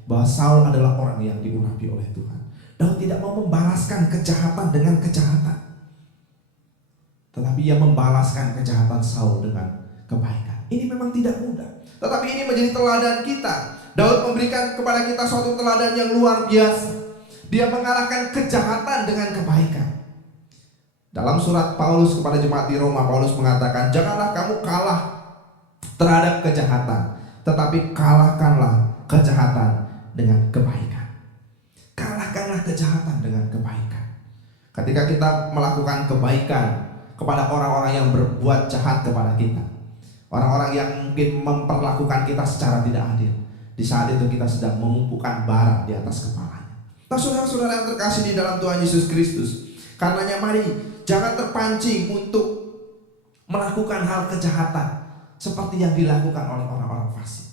bahwa Saul adalah orang yang diurapi oleh Tuhan. Daud tidak mau membalaskan kejahatan dengan kejahatan, tetapi ia membalaskan kejahatan Saul dengan kebaikan. Ini memang tidak mudah, tetapi ini menjadi teladan kita. Daud memberikan kepada kita suatu teladan yang luar biasa. Dia mengalahkan kejahatan dengan kebaikan. Dalam surat Paulus kepada jemaat di Roma, Paulus mengatakan, janganlah kamu kalah terhadap kejahatan, tetapi kalahkanlah kejahatan dengan kebaikan. Kalahkanlah kejahatan dengan kebaikan. Ketika kita melakukan kebaikan kepada orang-orang yang berbuat jahat kepada kita, orang-orang yang mungkin memperlakukan kita secara tidak adil, di saat itu kita sedang memumpukan bara di atas kepalanya. Nah, saudara-saudara yang terkasih di dalam Tuhan Yesus Kristus, karenanya mari jangan terpancing untuk melakukan hal kejahatan seperti yang dilakukan oleh orang-orang fasik.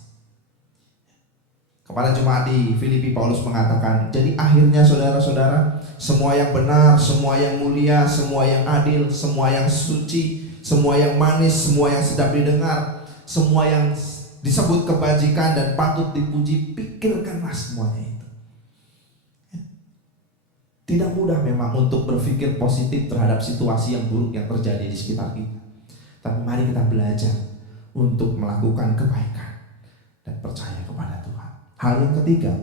Kepada jemaat di Filipi, Paulus mengatakan, jadi akhirnya saudara-saudara, semua yang benar, semua yang mulia, semua yang adil, semua yang suci, semua yang manis, semua yang sedap didengar, semua yang disebut kebajikan dan patut dipuji, pikirkanlah semuanya itu. Tidak mudah memang untuk berpikir positif terhadap situasi yang buruk yang terjadi di sekitar kita. Tapi mari kita belajar untuk melakukan kebaikan dan percaya kepada Tuhan. Hal yang ketiga,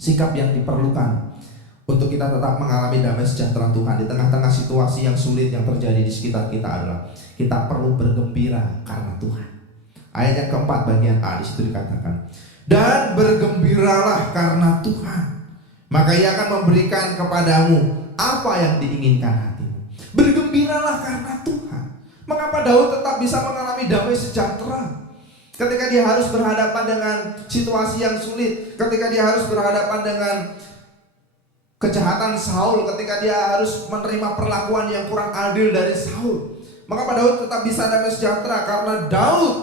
sikap yang diperlukan untuk kita tetap mengalami damai sejahtera Tuhan di tengah-tengah situasi yang sulit yang terjadi di sekitar kita adalah kita perlu bergembira karena Tuhan. Ayat yang keempat bagian A, di situ dikatakan, dan bergembiralah karena Tuhan, maka Ia akan memberikan kepadamu apa yang diinginkan hatimu. Bergembiralah karena Tuhan. Mengapa Daud tetap bisa mengalami damai sejahtera ketika dia harus berhadapan dengan situasi yang sulit, ketika dia harus berhadapan dengan kejahatan Saul, ketika dia harus menerima perlakuan yang kurang adil dari Saul? Mengapa Daud tetap bisa damai sejahtera? Karena Daud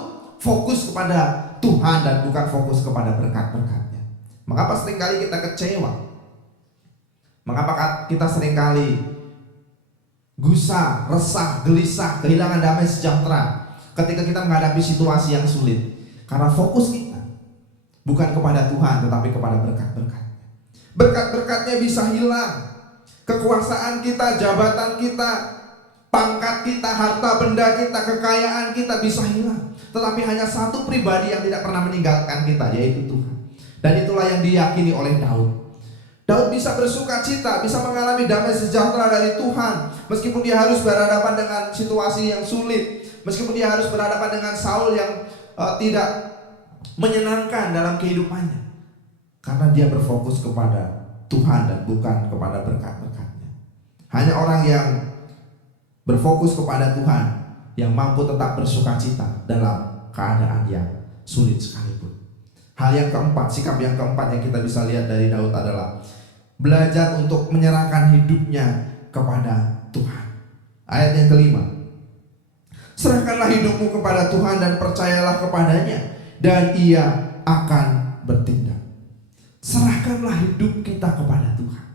fokus kepada Tuhan dan bukan fokus kepada berkat-berkatnya. Mengapa seringkali kita kecewa? Mengapa kita seringkali gusar, resah, gelisah, kehilangan damai sejahtera ketika kita menghadapi situasi yang sulit? Karena fokus kita bukan kepada Tuhan tetapi kepada berkat-berkatnya. Berkat-berkatnya bisa hilang. Kekuasaan kita, jabatan kita, pangkat kita, harta benda kita, kekayaan kita bisa hilang. Tetapi hanya satu pribadi yang tidak pernah meninggalkan kita, yaitu Tuhan. Dan itulah yang diyakini oleh Daud. Daud bisa bersuka cita, bisa mengalami damai sejahtera dari Tuhan, meskipun dia harus berhadapan dengan situasi yang sulit, meskipun dia harus berhadapan dengan Saul yang tidak menyenangkan dalam kehidupannya, karena dia berfokus kepada Tuhan dan bukan kepada berkat-berkatnya. Hanya orang yang berfokus kepada Tuhan yang mampu tetap bersuka cita dalam keadaan yang sulit sekalipun. Hal yang keempat, sikap yang keempat yang kita bisa lihat dari Daud adalah belajar untuk menyerahkan hidupnya kepada Tuhan. Ayat yang kelima, serahkanlah hidupmu kepada Tuhan dan percayalah kepadanya, dan Ia akan bertindak. Serahkanlah hidup kita kepada Tuhan.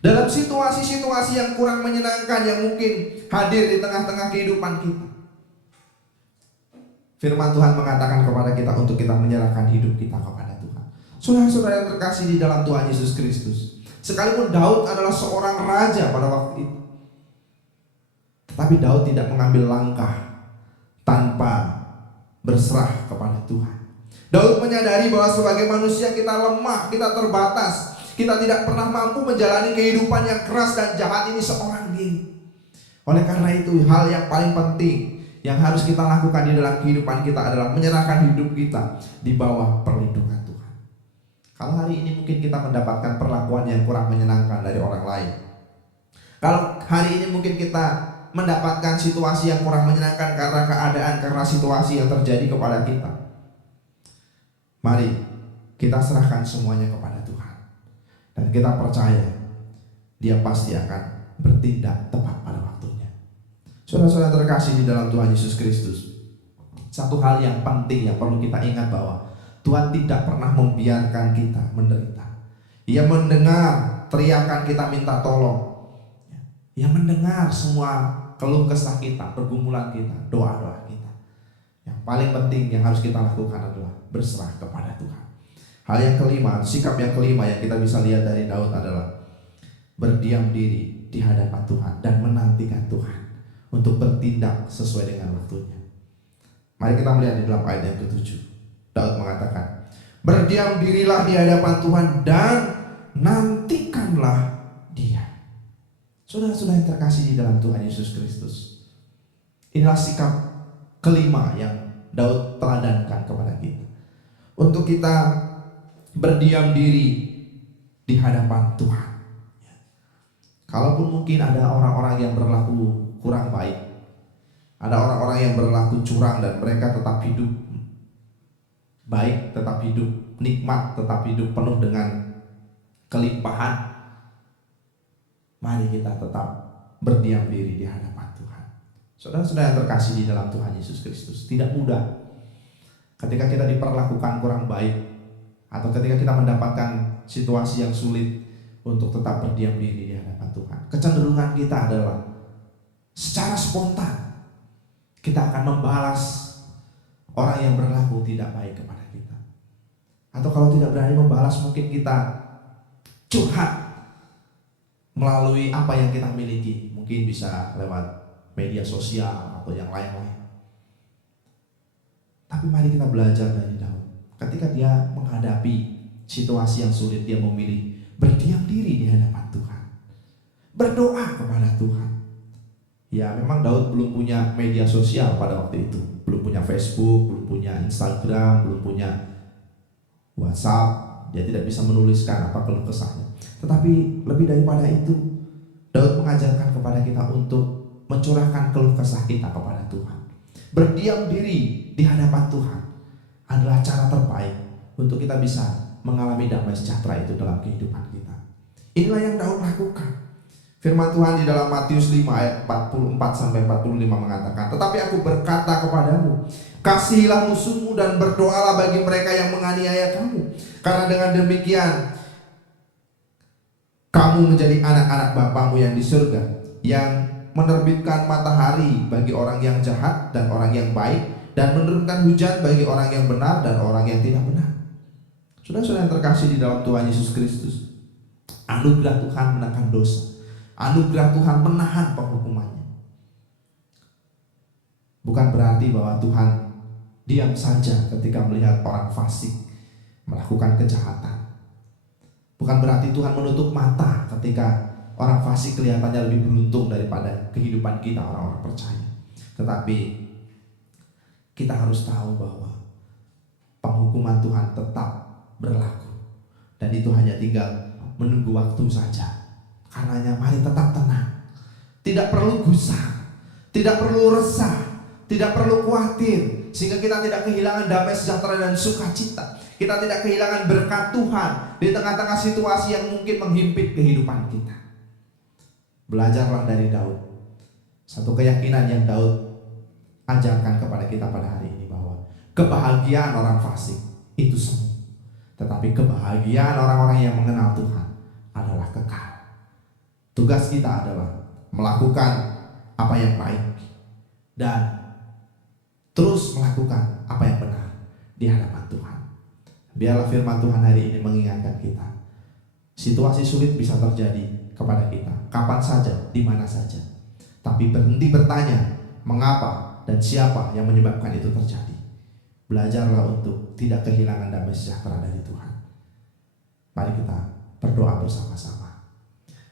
Dalam situasi-situasi yang kurang menyenangkan yang mungkin hadir di tengah-tengah kehidupan kita, firman Tuhan mengatakan kepada kita untuk kita menyerahkan hidup kita kepada Tuhan. Saudara-saudara yang terkasih di dalam Tuhan Yesus Kristus, sekalipun Daud adalah seorang raja pada waktu itu, tetapi Daud tidak mengambil langkah tanpa berserah kepada Tuhan. Daud menyadari bahwa sebagai manusia kita lemah, kita terbatas, kita tidak pernah mampu menjalani kehidupan yang keras dan jahat ini seorang diri. Oleh karena itu, hal yang paling penting yang harus kita lakukan di dalam kehidupan kita adalah menyerahkan hidup kita di bawah perlindungan Tuhan. Kalau hari ini mungkin kita mendapatkan perlakuan yang kurang menyenangkan dari orang lain, kalau hari ini mungkin kita mendapatkan situasi yang kurang menyenangkan karena keadaan, karena situasi yang terjadi kepada kita, mari kita serahkan semuanya kepada Tuhan, dan kita percaya Dia pasti akan bertindak tepat pada waktunya. Saudara-saudara terkasih di dalam Tuhan Yesus Kristus, satu hal yang penting yang perlu kita ingat bahwa Tuhan tidak pernah membiarkan kita menderita. Ia mendengar teriakan kita minta tolong. Ia mendengar semua keluh kesah kita, pergumulan kita, doa-doa kita. Yang paling penting yang harus kita lakukan adalah berserah kepada Tuhan. Hal yang kelima, sikap yang kelima yang kita bisa lihat dari Daud adalah berdiam diri di hadapan Tuhan dan menantikan Tuhan untuk bertindak sesuai dengan waktunya. Mari kita melihat di dalam ayat yang ke-7. Daud mengatakan, berdiam dirilah di hadapan Tuhan dan nantikanlah Dia. Saudara-saudara yang terkasih di dalam Tuhan Yesus Kristus, inilah sikap kelima yang Daud teladankan kepada kita, untuk kita berdiam diri di hadapan Tuhan. Kalaupun mungkin ada orang-orang yang berlaku kurang baik, ada orang-orang yang berlaku curang dan mereka tetap hidup baik, tetap hidup nikmat, tetap hidup penuh dengan kelimpahan, mari kita tetap berdiam diri di hadapan Tuhan. Saudara-saudara yang terkasih di dalam Tuhan Yesus Kristus, tidak mudah ketika kita diperlakukan kurang baik, atau ketika kita mendapatkan situasi yang sulit untuk tetap berdiam diri di hadapan Tuhan. Kecenderungan kita adalah secara spontan kita akan membalas orang yang berlaku tidak baik kepada kita. Atau kalau tidak berani membalas, mungkin kita curhat melalui apa yang kita miliki. Mungkin bisa lewat media sosial atau yang lain-lain. Tapi mari kita belajar dari Daud. Ketika dia menghadapi situasi yang sulit, dia memilih berdiam diri di hadapan Tuhan, berdoa kepada Tuhan. Ya, memang Daud belum punya media sosial pada waktu itu, belum punya Facebook, belum punya Instagram, belum punya WhatsApp. Dia tidak bisa menuliskan apa keluh kesahnya. Tetapi lebih daripada itu, Daud mengajarkan kepada kita untuk mencurahkan keluh kesah kita kepada Tuhan. Berdiam diri di hadapan Tuhan adalah cara terbaik untuk kita bisa mengalami damai sejahtera itu dalam kehidupan kita. Inilah yang Daud lakukan. Firman Tuhan di dalam Matius 5 ayat 44-45 mengatakan, "Tetapi aku berkata kepadamu, kasihilah musuhmu dan berdoalah bagi mereka yang menganiaya kamu. Karena dengan demikian kamu menjadi anak-anak Bapamu yang di surga, yang menerbitkan matahari bagi orang yang jahat dan orang yang baik, dan menurunkan hujan bagi orang yang benar dan orang yang tidak benar." Saudara-saudara yang terkasih di dalam Tuhan Yesus Kristus, anugerah Tuhan menahan dosa, anugerah Tuhan menahan penghukumannya. Bukan berarti bahwa Tuhan diam saja ketika melihat orang fasik melakukan kejahatan. Bukan berarti Tuhan menutup mata ketika orang fasik kelihatannya lebih beruntung daripada kehidupan kita orang-orang percaya. Tetapi kita harus tahu bahwa penghukuman Tuhan tetap berlaku, dan itu hanya tinggal menunggu waktu saja. Karenanya mari tetap tenang, tidak perlu gusar, tidak perlu resah, tidak perlu khawatir, sehingga kita tidak kehilangan damai sejahtera dan sukacita. Kita tidak kehilangan berkat Tuhan di tengah-tengah situasi yang mungkin menghimpit kehidupan kita. Belajarlah dari Daud. Satu keyakinan yang Daud ajarkan kepada kita pada hari ini, bahwa kebahagiaan orang fasik itu semu, tetapi kebahagiaan orang-orang yang mengenal Tuhan adalah kekal. Tugas kita adalah melakukan apa yang baik dan terus melakukan apa yang benar di hadapan Tuhan. Biarlah firman Tuhan hari ini mengingatkan kita, situasi sulit bisa terjadi kepada kita kapan saja, di mana saja. Tapi berhenti bertanya mengapa dan siapa yang menyebabkan itu terjadi. Belajarlah untuk tidak kehilangan damai sejahtera dari Tuhan. Mari kita berdoa bersama-sama.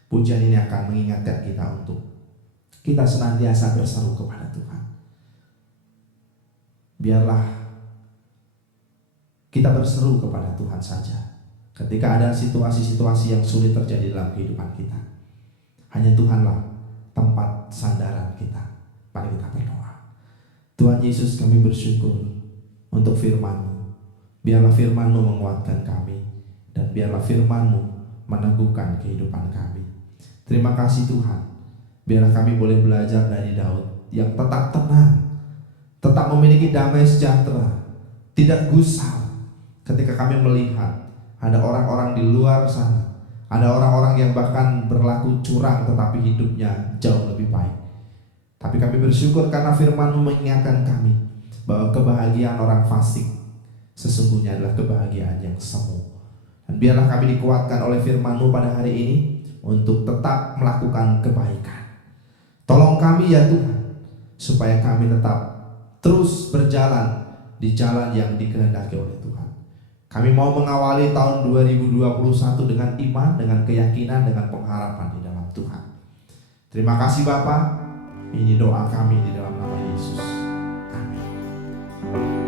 Pujian ini akan mengingatkan kita untuk kita senantiasa berseru kepada Tuhan. Biarlah kita berseru kepada Tuhan saja ketika ada situasi-situasi yang sulit terjadi dalam kehidupan kita. Hanya Tuhanlah tempat sandaran kita. Mari kita berdoa. Tuhan Yesus, kami bersyukur untuk firman-Mu. Biarlah firman-Mu menguatkan kami, dan biarlah firman-Mu meneguhkan kehidupan kami. Terima kasih Tuhan. Biarlah kami boleh belajar dari Daud yang tetap tenang, tetap memiliki damai sejahtera, tidak gusar ketika kami melihat ada orang-orang di luar sana, ada orang-orang yang bahkan berlaku curang tetapi hidupnya jauh lebih baik. Tapi kami bersyukur karena firman-Mu mengingatkan kami bahwa kebahagiaan orang fasik sesungguhnya adalah kebahagiaan yang semu. Dan biarlah kami dikuatkan oleh firman-Mu pada hari ini untuk tetap melakukan kebaikan. Tolong kami ya Tuhan, supaya kami tetap terus berjalan di jalan yang dikehendaki oleh Tuhan. Kami mau mengawali tahun 2021 dengan iman, dengan keyakinan, dengan pengharapan di dalam Tuhan. Terima kasih Bapa. Ini doa kami di dalam nama Yesus. Amin. Kau Tuhan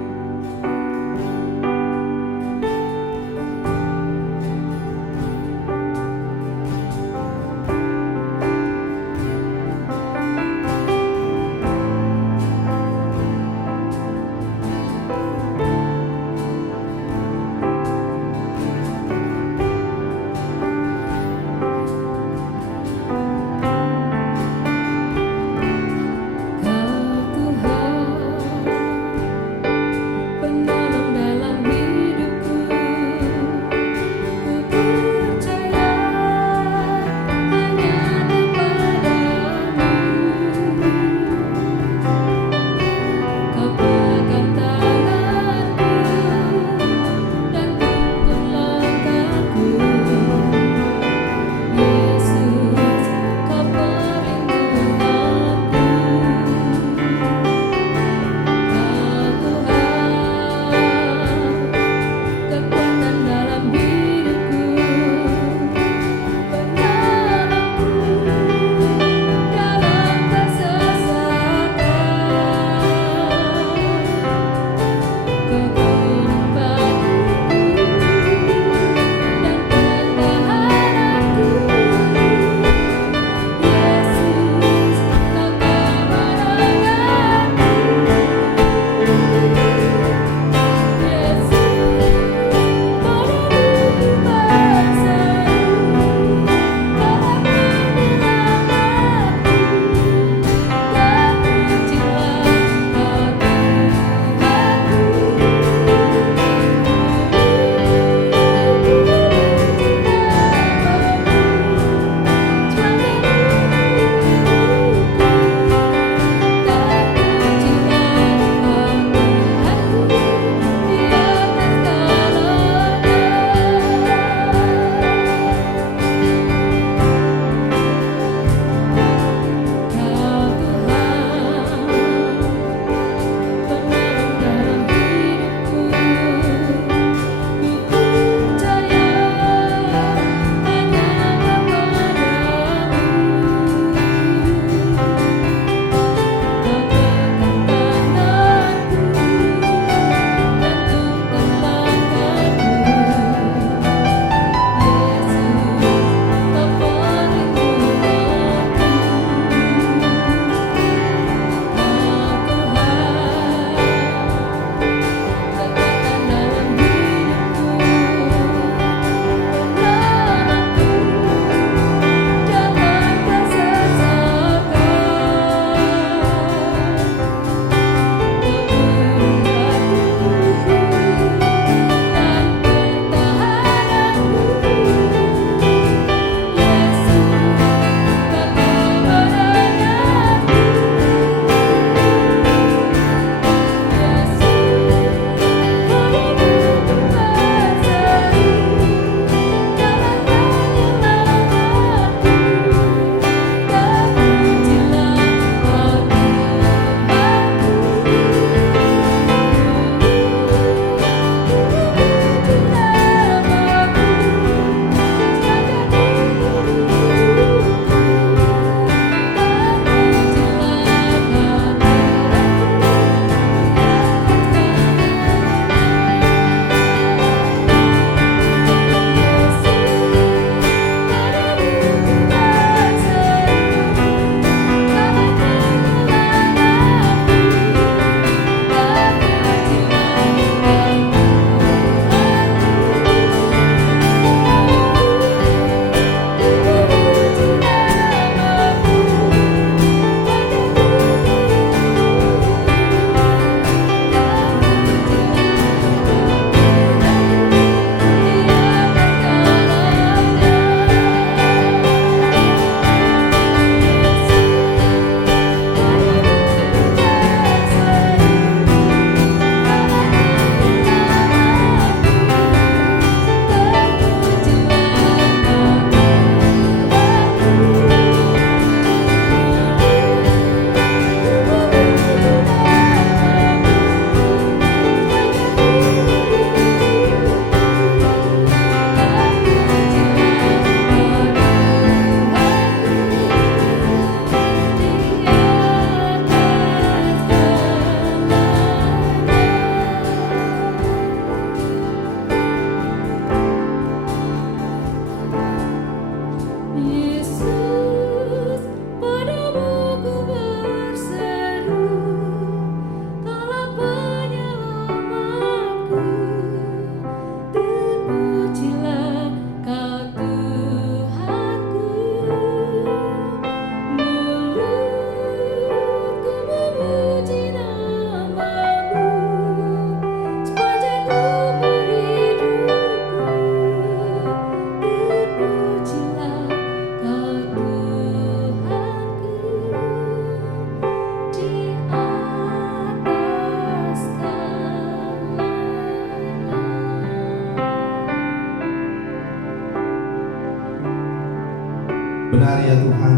hari ya Tuhan,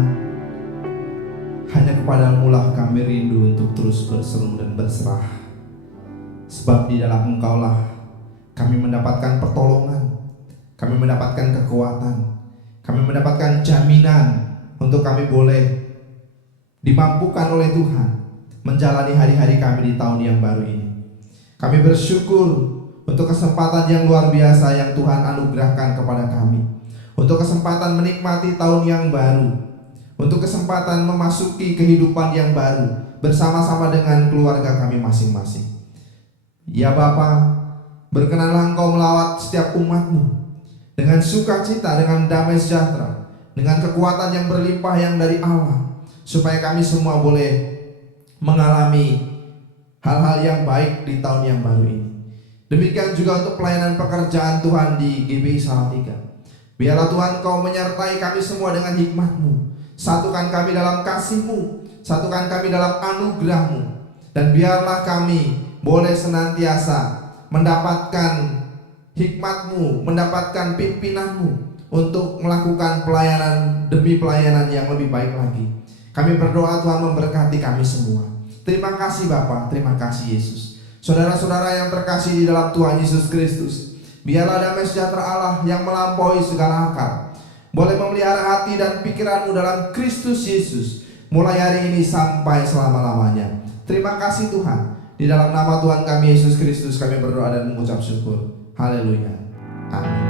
hanya kepadamu lah kami rindu untuk terus berseru dan berserah. Sebab di dalam Engkau lah kami mendapatkan pertolongan, kami mendapatkan kekuatan, kami mendapatkan jaminan untuk kami boleh dimampukan oleh Tuhan menjalani hari-hari kami di tahun yang baru ini. Kami bersyukur untuk kesempatan yang luar biasa yang Tuhan anugerahkan kepada kami, untuk kesempatan menikmati tahun yang baru, untuk kesempatan memasuki kehidupan yang baru bersama-sama dengan keluarga kami masing-masing. Ya Bapa, berkenanlah Engkau melawat setiap umat-Mu dengan sukacita, dengan damai sejahtera, dengan kekuatan yang berlimpah yang dari Allah, supaya kami semua boleh mengalami hal-hal yang baik di tahun yang baru ini. Demikian juga untuk pelayanan pekerjaan Tuhan di GBI Salatiga. Biarlah Tuhan Kau menyertai kami semua dengan hikmat-Mu. Satukan kami dalam kasih-Mu, satukan kami dalam anugerah-Mu, dan biarlah kami boleh senantiasa mendapatkan hikmat-Mu, mendapatkan pimpinan-Mu untuk melakukan pelayanan demi pelayanan yang lebih baik lagi. Kami berdoa Tuhan memberkati kami semua. Terima kasih Bapa, terima kasih Yesus. Saudara-saudara yang terkasih di dalam Tuhan Yesus Kristus, biarlah damai sejahtera Allah yang melampaui segala akal boleh memelihara hati dan pikiranmu dalam Kristus Yesus, mulai hari ini sampai selama-lamanya. Terima kasih Tuhan. Di dalam nama Tuhan kami Yesus Kristus kami berdoa dan mengucap syukur. Haleluya. Amin.